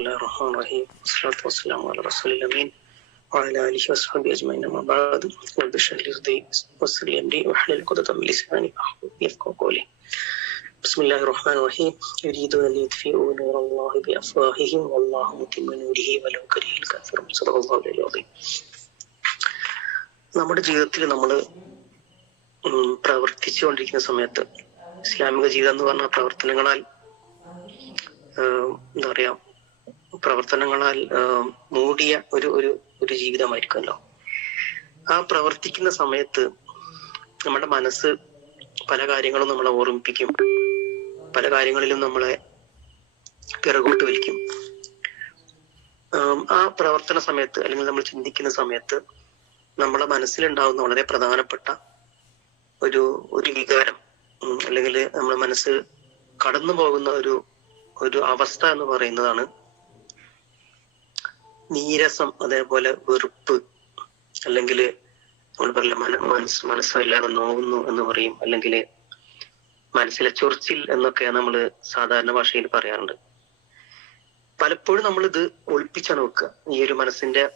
الله الرحمن الرحيم والصلاة والسلام على رسول الأمين وعلى آله وصحبه أجمعين أما بعد رب اشرح لي صدري ويسر لي أمري واحلل عقدة من لساني يفقهوا قولي بسم الله الرحمن الرحيم يريدون أن يطفئوا نور الله بأفواههم والله متم نوره ولو كره الكافرون صدق الله العلي العظيم നമ്മുടെ ജീവിതത്തിൽ നമ്മൾ പ്രവർത്തിച്ചുകൊണ്ടിരിക്കുന്ന സമയത്ത് ഇസ്ലാമിക ജീവിതം എന്ന് പറഞ്ഞ പ്രവർത്തനങ്ങളാൽ ആഹ് എന്താ പറയാ പ്രവർത്തനങ്ങളാൽ മൂടിയ ഒരു ഒരു ഒരു ജീവിതമായിരിക്കുമല്ലോ. ആ പ്രവർത്തിക്കുന്ന സമയത്ത് നമ്മുടെ മനസ്സ് പല കാര്യങ്ങളും നമ്മളെ ഓർമ്മിപ്പിക്കും. പല കാര്യങ്ങളിലും നമ്മളെ പിറകോട്ട് വലിക്കും. ആ പ്രവർത്തന സമയത്ത് അല്ലെങ്കിൽ നമ്മൾ ചിന്തിക്കുന്ന സമയത്ത് നമ്മുടെ മനസ്സിലുണ്ടാവുന്ന വളരെ പ്രധാനപ്പെട്ട ഒരു ഒരു വികാരം അല്ലെങ്കിൽ നമ്മുടെ മനസ്സ് കടന്നു പോകുന്ന ഒരു ഒരു അവസ്ഥ എന്ന് പറയുന്നതാണ് നീരസം അതേപോലെ വെറുപ്പ് അല്ലെങ്കിൽ നമ്മൾ പറയില്ല മന മനസ് മനസ്സല്ലാതെ നോവുന്നു എന്ന് പറയും. അല്ലെങ്കിൽ മനസ്സിലെ ചൊറിച്ചിൽ എന്നൊക്കെ നമ്മൾ സാധാരണ ഭാഷയിൽ പറയാറുണ്ട്. പലപ്പോഴും നമ്മൾ ഇത് ഒളിപ്പിച്ചാണ് വെക്കുക. ഈ ഒരു മനസ്സിന്റെ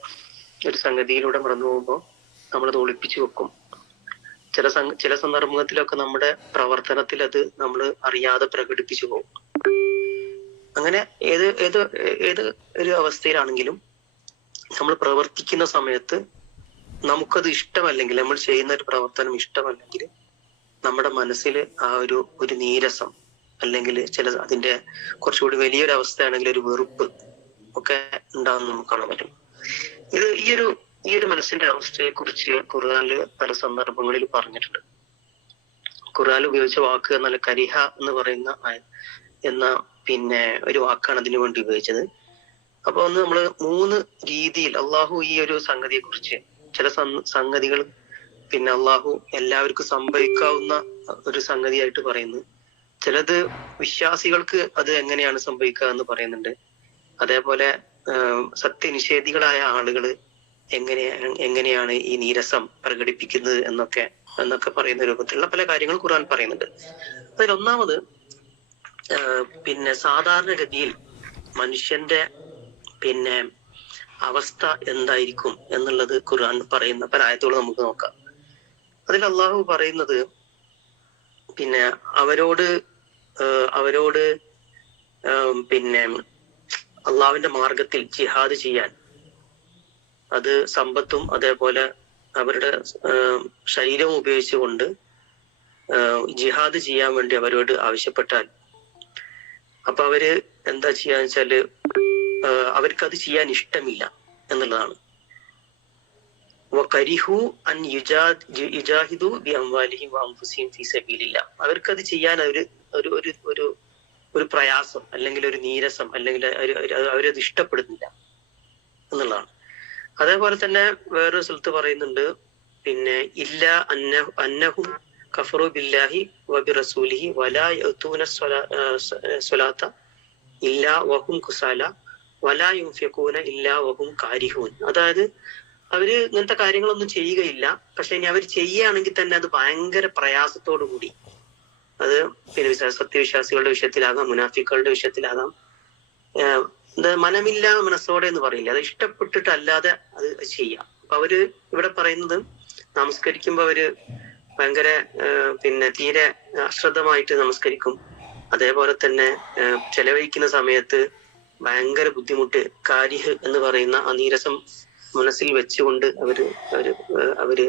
ഒരു സംഗതിയിലൂടെ മറന്നു പോകുമ്പോൾ നമ്മളത് ഒളിപ്പിച്ചു വെക്കും. ചില ചില സന്ദർഭത്തിലൊക്കെ നമ്മുടെ പ്രവർത്തനത്തിൽ അത് നമ്മൾ അറിയാതെ പ്രകടിപ്പിച്ചു പോകും. അങ്ങനെ ഏത് ഏത് ഏത് ഒരു അവസ്ഥയിലാണെങ്കിലും നമ്മൾ പ്രവർത്തിക്കുന്ന സമയത്ത് നമുക്കത് ഇഷ്ടമല്ലെങ്കിൽ നമ്മൾ ചെയ്യുന്ന ഒരു പ്രവർത്തനം ഇഷ്ടമല്ലെങ്കിൽ നമ്മുടെ മനസ്സിൽ ആ ഒരു ഒരു നീരസം അല്ലെങ്കിൽ ചില അതിന്റെ കുറച്ചുകൂടി വലിയൊരു അവസ്ഥയാണെങ്കിൽ ഒരു വെറുപ്പ് ഒക്കെ ഉണ്ടാകുന്ന നമുക്ക് കാണാൻ പറ്റും. ഇത് ഈ ഒരു ഈ ഒരു മനസ്സിന്റെ അവസ്ഥയെ കുറിച്ച് ഖുർആനിൽ പല സന്ദർഭങ്ങളിൽ പറഞ്ഞിട്ടുണ്ട്. ഖുർആൽ ഉപയോഗിച്ച വാക്ക് എന്നാൽ കരിഹ എന്ന് പറയുന്ന എന്ന പിന്നെ ഒരു വാക്കാണ് അതിനു വേണ്ടി ഉപയോഗിച്ചത്. അപ്പൊ ഒന്ന് നമ്മൾ മൂന്ന് രീതിയിൽ അള്ളാഹു ഈ ഒരു സംഗതിയെ കുറിച്ച് ചില സംഗതികൾ പിന്നെ അള്ളാഹു എല്ലാവർക്കും സംഭവിക്കാവുന്ന ഒരു സംഗതിയായിട്ട് പറയുന്നു. ചിലത് വിശ്വാസികൾക്ക് അത് എങ്ങനെയാണ് സംഭവിക്കുക എന്ന് പറയുന്നുണ്ട്. അതേപോലെ സത്യനിഷേധികളായ ആളുകൾ എങ്ങനെ എങ്ങനെയാണ് ഈ നീരസം പ്രകടിപ്പിക്കുന്നത് എന്നൊക്കെ എന്നൊക്കെ പറയുന്ന രൂപത്തിലുള്ള പല കാര്യങ്ങൾ ഖുർആൻ പറയുന്നുണ്ട്. അതിൽ ഒന്നാമത് പിന്നെ സാധാരണഗതിയിൽ മനുഷ്യന്റെ പിന്നെ അവസ്ഥ എന്തായിരിക്കും എന്നുള്ളത് ഖുർആൻ പറയുന്ന പരായത്തോട് നമുക്ക് നോക്കാം. അതിൽ അള്ളാഹു പറയുന്നത് പിന്നെ അവരോട് അവരോട് പിന്നെ അള്ളാഹുവിന്റെ മാർഗത്തിൽ ജിഹാദ് ചെയ്യാൻ അത് സമ്പത്തും അതേപോലെ അവരുടെ ശരീരവും ഉപയോഗിച്ചുകൊണ്ട് ജിഹാദ് ചെയ്യാൻ വേണ്ടി അവരോട് ആവശ്യപ്പെട്ടാൽ അപ്പൊ അവർ എന്താ ചെയ്യാന്ന് വെച്ചാൽ അവർക്ക് അത് ചെയ്യാൻ ഇഷ്ടമില്ല എന്നുള്ളതാണ്. വകരിഹു അൻ യുജാഹിദു ബി അംവാലിഹിം വ അൻഫുസിഹിം ഫീ സബീലില്ല. അവർക്കത് ചെയ്യാൻ അവർ ഒരു ഒരു ഒരു ഒരു പ്രയാസം അല്ലെങ്കിൽ ഒരു നീരസം അല്ലെങ്കിൽ അവരത് ഇഷ്ടപ്പെടുന്നില്ല എന്നുള്ളതാണ്. അതേപോലെ തന്നെ വേറൊരു സ്ഥലത്ത് പറയുന്നുണ്ട് പിന്നെ ഇല്ല അന്ന അന്നഹും കഫറു ബില്ലാഹി വബി റസൂലിഹി വലാ ആ, സ്വലാത്ത ഇല്ല വഹും കുസാല വലാ യുംഫിഖൂന ഇല്ലാ വഹും കാരിഹൂൻ. അതായത് അവർ ഇങ്ങനത്തെ കാര്യങ്ങളൊന്നും ചെയ്യുകയില്ല. പക്ഷെ ഇനി അവർ ചെയ്യുകയാണെങ്കിൽ തന്നെ അത് ഭയങ്കര പ്രയാസത്തോടു കൂടി. അത് പിന്നെ വിശ്വാസ സത്യവിശ്വാസികളുടെ വിഷയത്തിലാകാം മുനാഫിക്കളുടെ വിഷയത്തിലാകാം. മനമില്ല മനസ്സോടെ എന്ന് പറയില്ല. അത് ഇഷ്ടപ്പെട്ടിട്ടല്ലാതെ അത് ചെയ്യാം. അപ്പൊ അവർ ഇവിടെ പറയുന്നത് നമസ്കരിക്കുമ്പോ അവർ ഭയങ്കര പിന്നെ തീരെ അശ്രദ്ധമായിട്ട് നമസ്കരിക്കും. അതേപോലെ തന്നെ ചെലവഴിക്കുന്ന സമയത്ത് ഭയങ്കര ബുദ്ധിമുട്ട് കാരിഹ് എന്ന് പറയുന്ന ആ നീരസം മനസ്സിൽ വെച്ചുകൊണ്ട് അവർ അവർ അവർ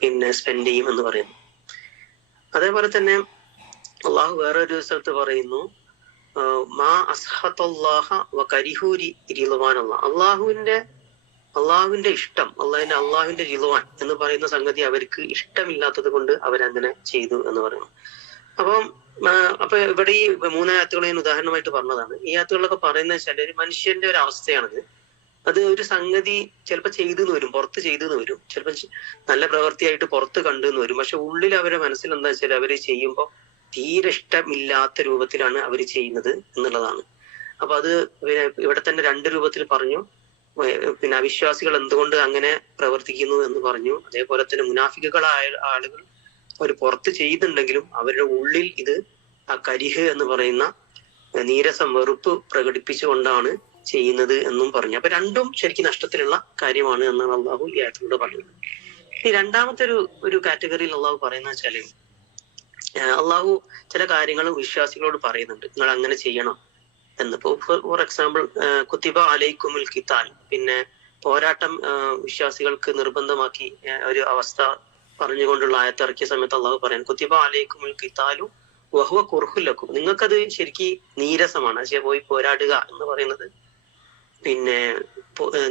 പിന്നെ സ്പെൻഡ് ചെയ്യും എന്ന് പറയുന്നു. അതേപോലെ തന്നെ അള്ളാഹു വേറൊരു സ്ഥലത്ത് പറയുന്നു മാ അസ്ഹത്തല്ലാഹ കരിഹൂരി റിളുവാനുള്ള അള്ളാഹുവിന്റെ അള്ളാഹുവിന്റെ ഇഷ്ടം അള്ളാഹിന്റെ അള്ളാഹുവിന്റെ റിലുവാൻ എന്ന് പറയുന്ന സംഗതി അവർക്ക് ഇഷ്ടമില്ലാത്തത് കൊണ്ട് അവരങ്ങനെ ചെയ്തു എന്ന് പറയുന്നു. അപ്പം അപ്പൊ ഇവിടെ ഈ മൂന്നായത്തുകൾ ഞാൻ ഉദാഹരണമായിട്ട് പറഞ്ഞതാണ്. ഈ ആയത്തുകളൊക്കെ പറയുന്നത് വെച്ചാൽ ഒരു മനുഷ്യന്റെ ഒരു അവസ്ഥയാണത്. അത് ഒരു സംഗതി ചിലപ്പോൾ ചെയ്തെന്ന് വരും പുറത്ത് ചെയ്തെന്ന് വരും. ചിലപ്പോൾ നല്ല പ്രവൃത്തിയായിട്ട് പുറത്ത് കണ്ടെന്ന് വരും. പക്ഷെ ഉള്ളിൽ അവരുടെ മനസ്സിൽ എന്താ വെച്ചാൽ അവർ ചെയ്യുമ്പോൾ തീരെ ഇഷ്ടമില്ലാത്ത രൂപത്തിലാണ് അവർ ചെയ്യുന്നത് എന്നുള്ളതാണ്. അപ്പൊ അത് പിന്നെ ഇവിടെ തന്നെ രണ്ട് രൂപത്തിൽ പറഞ്ഞു. പിന്നെ അവിശ്വാസികൾ എന്തുകൊണ്ട് അങ്ങനെ പ്രവർത്തിക്കുന്നു എന്ന് പറഞ്ഞു. അതേപോലെ തന്നെ മുനാഫിക്കുകളായ ആളുകൾ അവർ പുറത്ത് ചെയ്യുന്നുണ്ടെങ്കിലും അവരുടെ ഉള്ളിൽ ഇത് ആ കരിഹ് എന്ന് പറയുന്ന നീരസം വെറുപ്പ് പ്രകടിപ്പിച്ചുകൊണ്ടാണ് ചെയ്യുന്നത് എന്നും പറഞ്ഞു. അപ്പൊ രണ്ടും ശരിക്കും നഷ്ടത്തിലുള്ള കാര്യമാണ് എന്നാണ് അള്ളാഹു ഈ ആയത്തിലൂടെ പറയുന്നത്. ഈ രണ്ടാമത്തെ ഒരു ഒരു കാറ്റഗറിയിൽ അള്ളാഹു പറയുന്ന വെച്ചാൽ അള്ളാഹു ചില കാര്യങ്ങൾ വിശ്വാസികളോട് പറയുന്നുണ്ട്. നിങ്ങൾ അങ്ങനെ ചെയ്യണം എന്നിപ്പോ ഫോർ എക്സാമ്പിൾ കുത്തിബ അലൈക്കുമുൽ കിത്താൽ പിന്നെ പോരാട്ടം വിശ്വാസികൾക്ക് നിർബന്ധമാക്കി ഒരു അവസ്ഥ പറഞ്ഞുകൊണ്ടുള്ള ആയത്ത് ഇറക്കിയ സമയത്ത് അള്ളാഹു പറയാൻ കുത്തിബ അലൈക്കുമുൽ കിത്താലു വഹുവ കുർഹുലക്കും നിങ്ങൾക്കത് ശരിക്ക് നീരസമാണ്. പക്ഷെ പോയി പോരാടുക എന്ന് പറയുന്നത് പിന്നെ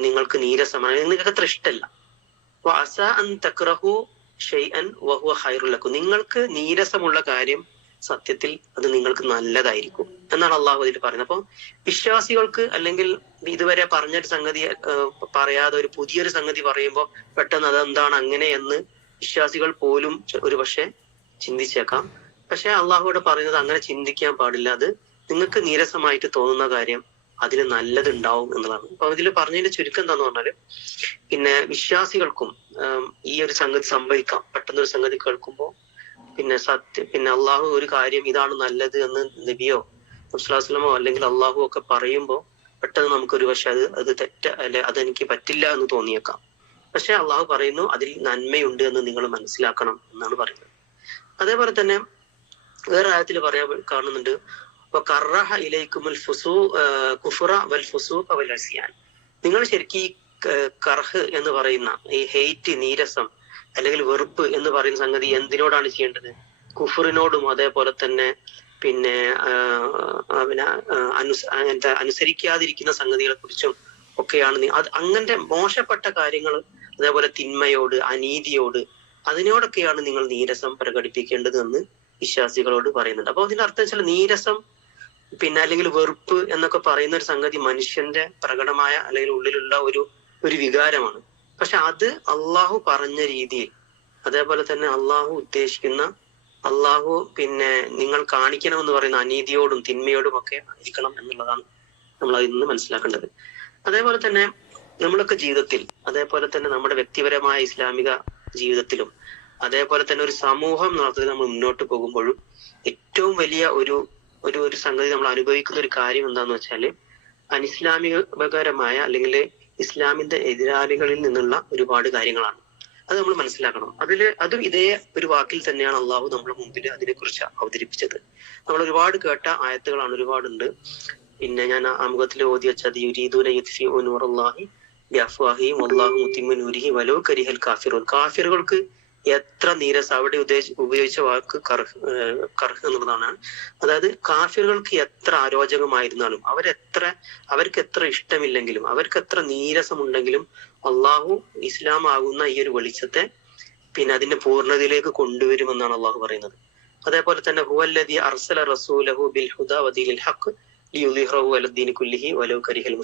നിങ്ങൾക്ക് നീരസമാണ്. നിങ്ങൾക്ക് അത്ര ഇഷ്ടമല്ല അൻ ലക്കും. നിങ്ങൾക്ക് നീരസമുള്ള കാര്യം സത്യത്തിൽ അത് നിങ്ങൾക്ക് നല്ലതായിരിക്കും എന്നാണ് അള്ളാഹു അതിൽ പറയുന്നത്. അപ്പൊ വിശ്വാസികൾക്ക് അല്ലെങ്കിൽ ഇതുവരെ പറഞ്ഞൊരു സംഗതി പറയാതെ ഒരു പുതിയൊരു സംഗതി പറയുമ്പോൾ പെട്ടെന്ന് അതെന്താണ് അങ്ങനെ എന്ന് വിശ്വാസികൾ പോലും ഒരുപക്ഷെ ചിന്തിച്ചേക്കാം. പക്ഷെ അള്ളാഹുവിടെ പറയുന്നത് അങ്ങനെ ചിന്തിക്കാൻ പാടില്ല. അത് നിങ്ങൾക്ക് നീരസമായിട്ട് തോന്നുന്ന കാര്യം അതിന് നല്ലതുണ്ടാവും എന്നുള്ളതാണ്. അപ്പൊ ഇതിൽ പറഞ്ഞതിന്റെ ചുരുക്കം എന്താന്ന് പറഞ്ഞാൽ പിന്നെ വിശ്വാസികൾക്കും ഈ ഒരു സംഗതി സംഭവിക്കാം. പെട്ടെന്ന് ഒരു സംഗതി കേൾക്കുമ്പോൾ പിന്നെ സത്യ പിന്നെ അള്ളാഹു ഒരു കാര്യം ഇതാണ് നല്ലത് എന്ന് നബിയോ മുസ്ലാസ്ലമോ അല്ലെങ്കിൽ അള്ളാഹു ഒക്കെ പറയുമ്പോൾ പെട്ടെന്ന് നമുക്കൊരു പക്ഷെ അത് അത് തെറ്റ അല്ലെ അതെനിക്ക് പറ്റില്ല എന്ന് തോന്നിയേക്കാം. പക്ഷെ അള്ളാഹു പറയുന്നു അതിൽ നന്മയുണ്ട് എന്ന് നിങ്ങൾ മനസ്സിലാക്കണം എന്നാണ് പറയുന്നത്. അതേപോലെ തന്നെ വേറെ ആയത്തിൽ പറയാൻ കാണുന്നുണ്ട് "വ കറഹ വൽ വൽ നിങ്ങൾ ശരിക്കും ഈ കർഹ് എന്ന് പറയുന്ന ഈ ഹെയ്റ്റ് നീരസം അല്ലെങ്കിൽ വെറുപ്പ് എന്ന് പറയുന്ന സംഗതി എന്തിനോടാണ് ചെയ്യേണ്ടത്? കുഫറിനോടും അതേപോലെ തന്നെ പിന്നെ അനുസ് അനുസരിക്കാതിരിക്കുന്ന സംഗതികളെ കുറിച്ചും ഒക്കെയാണ് അത് അങ്ങനത്തെ മോശപ്പെട്ട കാര്യങ്ങൾ അതേപോലെ തിന്മയോട് അനീതിയോട് അതിനോടൊക്കെയാണ് നിങ്ങൾ നീരസം പ്രകടിപ്പിക്കേണ്ടത് എന്ന് വിശ്വാസികളോട് പറയുന്നുണ്ട്. അപ്പൊ അതിന്റെ അർത്ഥം വെച്ചാൽ നീരസം പിന്നെ അല്ലെങ്കിൽ വെറുപ്പ് എന്നൊക്കെ പറയുന്ന ഒരു സംഗതി മനുഷ്യന്റെ പ്രകടമായ അല്ലെങ്കിൽ ഉള്ളിലുള്ള ഒരു ഒരു വികാരമാണ്. പക്ഷെ അത് അള്ളാഹു പറഞ്ഞ രീതിയിൽ അതേപോലെ തന്നെ അള്ളാഹു ഉദ്ദേശിക്കുന്ന അള്ളാഹു പിന്നെ നിങ്ങൾ കാണിക്കണമെന്ന് പറയുന്ന അനീതിയോടും തിന്മയോടും ഒക്കെ ആയിരിക്കണം എന്നുള്ളതാണ് നമ്മൾ അതിൽ നിന്ന് മനസ്സിലാക്കേണ്ടത്. അതേപോലെ തന്നെ നമ്മളൊക്കെ ജീവിതത്തിൽ അതേപോലെ തന്നെ നമ്മുടെ വ്യക്തിപരമായ ഇസ്ലാമിക ജീവിതത്തിലും അതേപോലെ തന്നെ ഒരു സമൂഹം നടത്തി നമ്മൾ മുന്നോട്ട് പോകുമ്പോഴും ഏറ്റവും വലിയ ഒരു ഒരു ഒരു സംഗതി നമ്മൾ അനുഭവിക്കുന്ന ഒരു കാര്യം എന്താന്ന് വെച്ചാൽ അനിസ്ലാമികപരമായ അല്ലെങ്കിൽ ഇസ്ലാമിന്റെ എതിരാളികളിൽ നിന്നുള്ള ഒരുപാട് കാര്യങ്ങളാണ്. അത് നമ്മൾ മനസ്സിലാക്കണം. അതിൽ അതും ഇതേ ഒരു വാക്കിൽ തന്നെയാണ് അള്ളാഹു നമ്മുടെ മുമ്പിൽ അതിനെക്കുറിച്ച് അവതരിപ്പിച്ചത്. നമ്മൾ ഒരുപാട് കേട്ട ആയത്തുകളാണ് ഒരുപാടുണ്ട്. പിന്നെ ഞാൻ ആമുഖത്തിൽ ഓതി വെച്ചത് യുരീദൂന യുത്ഫിഉ നൂറല്ലാഹി കരിഹൽ കാഫിറുകൾക്ക് എത്ര നീരസ് അവിടെ ഉദ്ദേശ ഉപയോഗിച്ച വാക്ക് കർഹ് കർഹ് എന്നുള്ളതാണ്. അതായത് കാഫിറുകൾക്ക് എത്ര അരോചകമായിരുന്നാലും അവരെത്ര അവർക്ക് എത്ര ഇഷ്ടമില്ലെങ്കിലും അവർക്ക് എത്ര നീരസമുണ്ടെങ്കിലും അള്ളാഹു ഇസ്ലാം ആകുന്ന ഈ ഒരു വെളിച്ചത്തെ പിന്നെ അതിന്റെ പൂർണതയിലേക്ക് കൊണ്ടുവരുമെന്നാണ് അള്ളാഹു പറയുന്നത്. അതേപോലെ തന്നെ ഹുവല്ലദി അർസല റസൂലഹു ബിൽ ഹുദ വദീനിൽ ഹഖ് അലദ്ദീനി കുല്ലിഹി കരിഹൽ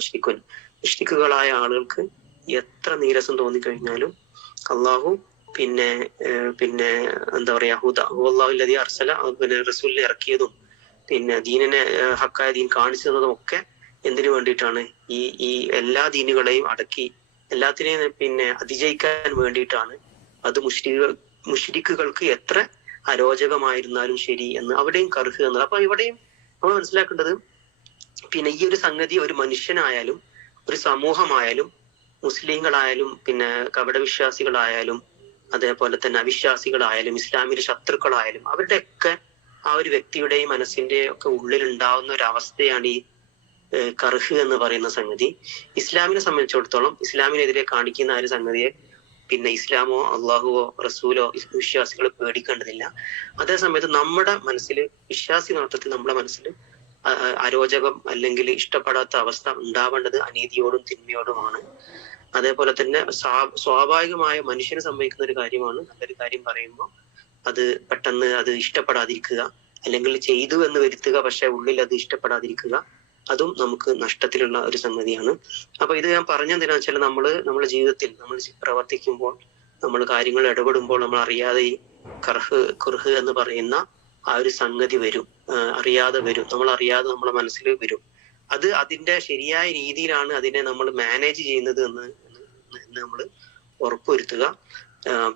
ആളുകൾക്ക് എത്ര നീരസം തോന്നിക്കഴിഞ്ഞാലും അള്ളാഹു പിന്നെ പിന്നെ എന്താ പറയാ ഹുദ അള്ളാഹുല്ലതി അർസല പിന്നെ റസൂലിനെ ഇറക്കിയതും പിന്നെ ദീനിനെ ഹക്കായ ദീൻ കാണിച്ചു തന്നതും ഒക്കെ എന്തിനു വേണ്ടിയിട്ടാണ്? ഈ ഈ എല്ലാ ദീനുകളെയും അടക്കി എല്ലാത്തിനെയും പിന്നെ അതിജയിക്കാൻ വേണ്ടിയിട്ടാണ് അത് മുഷ്രികൾ മുഷ്രിക്കുകൾക്ക് എത്ര അരോചകമായിരുന്നാലും ശരി എന്ന് അവിടെയും കർഹ് എന്നത് അപ്പൊ ഇവിടെയും നമ്മൾ മനസ്സിലാക്കേണ്ടത് പിന്നെ ഈ ഒരു സംഗതി ഒരു മനുഷ്യനായാലും ഒരു സമൂഹമായാലും മുസ്ലിങ്ങളായാലും പിന്നെ കപടവിശ്വാസികളായാലും അതേപോലെ തന്നെ അവിശ്വാസികളായാലും ഇസ്ലാമിക ശത്രുക്കളായാലും അവരുടെയൊക്കെ ആ ഒരു വ്യക്തിയുടെയും മനസ്സിന്റെ ഒക്കെ ഉള്ളിൽ ഉണ്ടാവുന്ന ഒരു അവസ്ഥയാണ് ഈ കർഹ് എന്ന് പറയുന്ന സംഗതി. ഇസ്ലാമിനെ സംബന്ധിച്ചിടത്തോളം ഇസ്ലാമിനെതിരെ കാണിക്കുന്ന ആ ഒരു സംഗതിയെ പിന്നെ ഇസ്ലാമോ അള്ളാഹുവോ റസൂലോ വിശ്വാസികളോ പേടിക്കേണ്ടതില്ല. അതേ സമയത്ത് നമ്മുടെ മനസ്സിൽ വിശ്വാസി നടത്തത്തിൽ നമ്മുടെ മനസ്സിൽ അരോചകം അല്ലെങ്കിൽ ഇഷ്ടപ്പെടാത്ത അവസ്ഥ ഉണ്ടാവേണ്ടത് അനീതിയോടും തിന്മയോടുമാണ്. അതേപോലെ തന്നെ സ്വാ- സ്വാഭാവികമായ മനുഷ്യന് സംഭവിക്കുന്ന ഒരു കാര്യമാണ്. നല്ലൊരു കാര്യം പറയുമ്പോൾ അത് പെട്ടെന്ന് അത് ഇഷ്ടപ്പെടാതിരിക്കുക. അല്ലെങ്കിൽ ചെയ്തു എന്ന് വരുത്തുക പക്ഷെ ഉള്ളിൽ അത് ഇഷ്ടപ്പെടാതിരിക്കുക. അതും നമുക്ക് നഷ്ടത്തിലുള്ള ഒരു സംഗതിയാണ്. അപ്പൊ ഇത് ഞാൻ പറഞ്ഞെന്തിനാ വെച്ചാൽ നമ്മൾ നമ്മുടെ ജീവിതത്തിൽ നമ്മൾ പ്രവർത്തിക്കുമ്പോൾ നമ്മൾ കാര്യങ്ങൾ ഇടപെടുമ്പോൾ നമ്മൾ അറിയാതെ കർഹ് കുർഹ് എന്ന് പറയുന്ന ആ ഒരു സംഗതി വരും. അറിയാതെ വരും. നമ്മൾ അറിയാതെ നമ്മുടെ മനസ്സിൽ വരും. അത് അതിന്റെ ശരിയായ രീതിയിലാണ് അതിനെ നമ്മൾ മാനേജ് ചെയ്യുന്നത് എന്ന് നമ്മൾ ഉറപ്പുവരുത്തുക.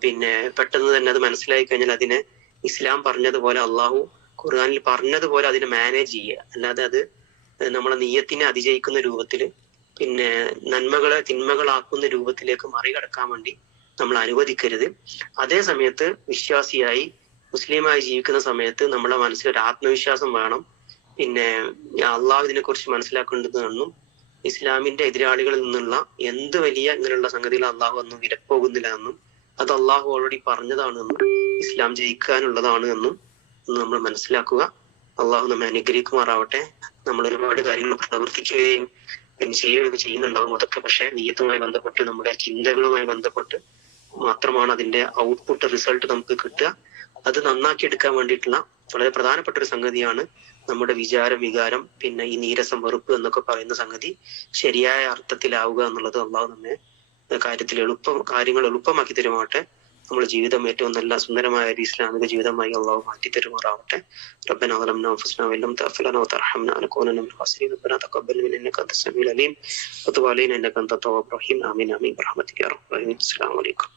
പിന്നെ പെട്ടെന്ന് തന്നെ അത് മനസ്സിലായി കഴിഞ്ഞാൽ അതിനെ ഇസ്ലാം പറഞ്ഞതുപോലെ അള്ളാഹു ഖുർആാനിൽ പറഞ്ഞതുപോലെ അതിനെ മാനേജ് ചെയ്യുക. അല്ലാതെ അത് നമ്മളെ നീയത്തിനെ അതിജയിക്കുന്ന രൂപത്തിൽ പിന്നെ നന്മകളെ തിന്മകളാക്കുന്ന രൂപത്തിലേക്ക് മറികടക്കാൻ വേണ്ടി നമ്മൾ അനുവദിക്കരുത്. അതേ സമയത്ത് വിശ്വാസിയായി മുസ്ലിമായി ജീവിക്കുന്ന സമയത്ത് നമ്മുടെ മനസ്സിൽ ഒരു ആത്മവിശ്വാസം വേണം. പിന്നെ അള്ളാഹു ഇതിനെ കുറിച്ച് മനസ്സിലാക്കേണ്ടതെന്നും ഇസ്ലാമിന്റെ എതിരാളികളിൽ നിന്നുള്ള എന്ത് വലിയ ഇങ്ങനെയുള്ള സംഗതികൾ അള്ളാഹു ഒന്നും വിലപ്പോകുന്നില്ല എന്നും അത് അള്ളാഹു ഓൾറെഡി പറഞ്ഞതാണെന്നും ഇസ്ലാം ജയിക്കാനുള്ളതാണ് എന്നും നമ്മൾ മനസ്സിലാക്കുക. അള്ളാഹു നമ്മെ അനുഗ്രഹിക്കുമാറാവട്ടെ. നമ്മൾ ഒരുപാട് കാര്യങ്ങൾ പ്രവർത്തിക്കുകയും പിന്നെ ചെയ്യുകയൊക്കെ ചെയ്യുന്നുണ്ടാവും. അതൊക്കെ പക്ഷെ നീയത്തുമായി ബന്ധപ്പെട്ട് നമ്മുടെ ചിന്തകളുമായി ബന്ധപ്പെട്ട് മാത്രമാണ് അതിന്റെ ഔട്ട്പുട്ട് റിസൾട്ട് നമുക്ക് കിട്ടുക. അത് നന്നാക്കി എടുക്കാൻ വേണ്ടിയിട്ടുള്ള വളരെ പ്രധാനപ്പെട്ട ഒരു സംഗതിയാണ് നമ്മുടെ വിചാരം വികാരം പിന്നെ ഈ നീരസം വെറുപ്പ് എന്നൊക്കെ പറയുന്ന സംഗതി ശരിയായ അർത്ഥത്തിലാവുക എന്നുള്ളത് അള്ളാഹു നമ്മെ കാര്യത്തിൽ എളുപ്പം കാര്യങ്ങൾ എളുപ്പമാക്കി തരുമാവട്ടെ നമ്മുടെ ജീവിതം ഏറ്റവും നല്ല സുന്ദരമായ ഒരു ഇസ്ലാമിക ജീവിതമായി അള്ളാഹു മാറ്റി തരുമാറാവട്ടെ ربنا ظلمنا انفسنا وان لم تغفر لنا وترحمنا لنكونن من الخاسرين ربنا تقبل منا انك انت السميع العليم وتب علينا انك انت التواب الرحيم امين امين برحمتك يا رب العالمين السلام عليكم